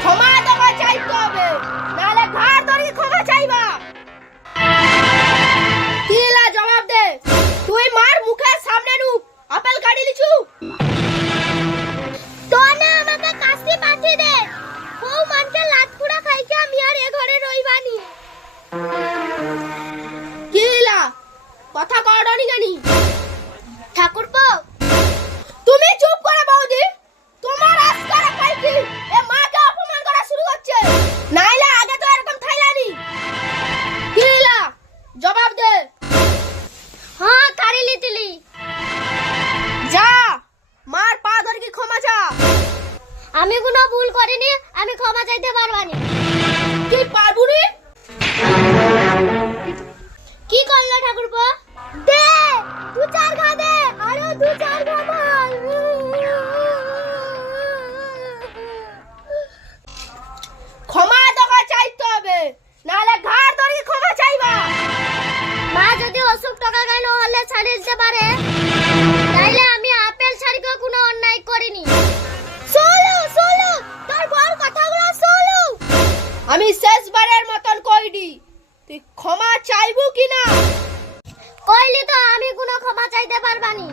ক্ষমা দেওয়া চাইতে হবে, নাহলে ঘাড় ধরে ক্ষমা চাইবা। কিলা জবাব দে, তুই মার মুখের সামনে নু আপেল কাটি লিচু। তোনে আমাকে কাস্তি পাঠিয়ে দে, বউ মানকে লাটকুড়া খাইকে আমি আর এ ঘরে রইবানি। কিলা কথা কড়নি জানি। ঠাকুরপো, তুমি চুপ করে বৌদি, তোমার আজকারা পাইছি এ মাকে অপমান করা শুরু হচ্ছে, নাইলে আগে তো এরকম থাইলানি। কিলা জবাব দে। হ্যাঁ কারি লিতিলি। যা মার পা ধরে কি ক্ষমা চা। আমি কোনো ভুল করিনি, আমি ক্ষমা চাইতে পারবানি। তুই পারবু নি? কি করলে ঠাকুরপো? দে দু চার ঘা দে, আরে দু চার ঘা মার। ক্ষমা দেওয়া চাইতে হবে, নাহলে ঘাড় ধরে ক্ষমা চাইবা। মা যদি অসুখ টাকা গাইলো হলে ছাড়ি দিতে পারে, তাইলে আমি আপেল ছাড়িকে কোনো অন্যায় করিনি। সোলো সোলো, তোর বড় কথাগুলো সোলো। আমি শেষবারের মতন কইডি, তুই ক্ষমা চাইবু কিনা? কইলি তো আমি কোনো ক্ষমা চাইতে পারবানি।